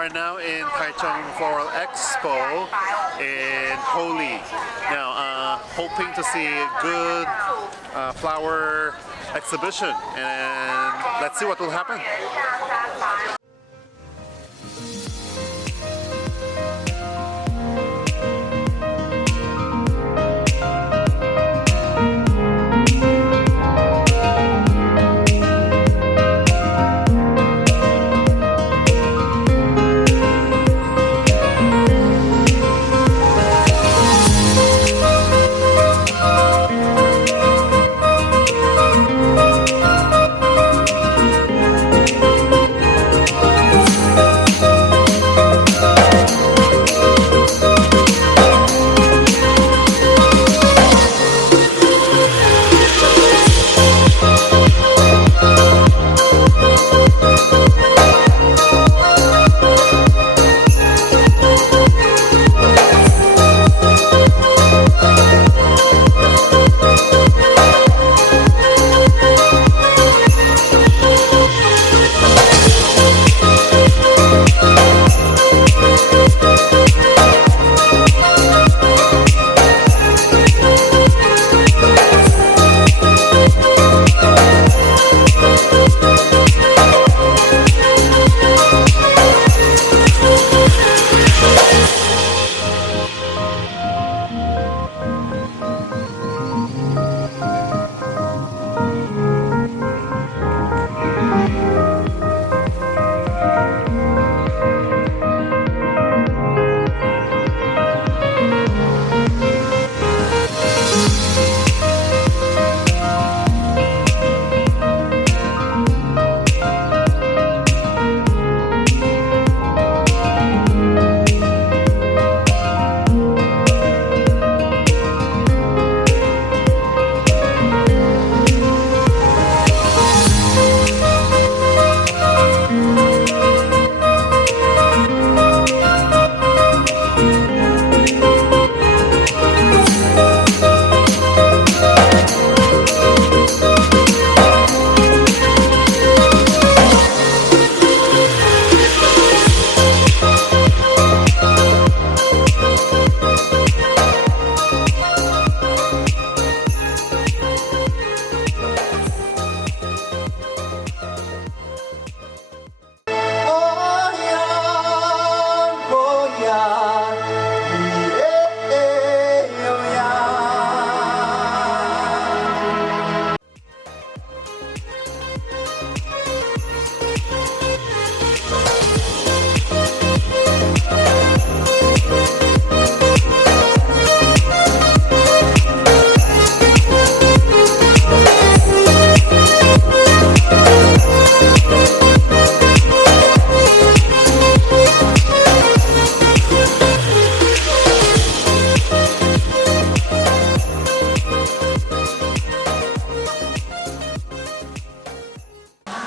are now in Taichung World Expo in Houli. Now, hoping to see a good flower exhibition, and let's see what will happen.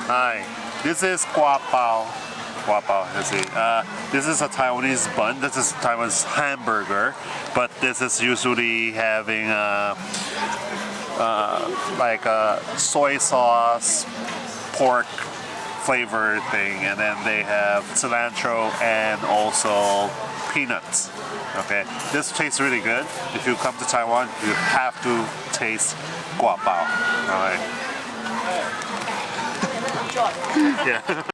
Hi, this is Wiapu. Let's see. This is a Taiwanese bun. This is Taiwan's hamburger, but this is usually having like a soy sauce, pork flavor thing, and then they have cilantro and also peanuts. Okay, this tastes really good. If you come to Taiwan, you have to taste Wiapu. All right. Yeah.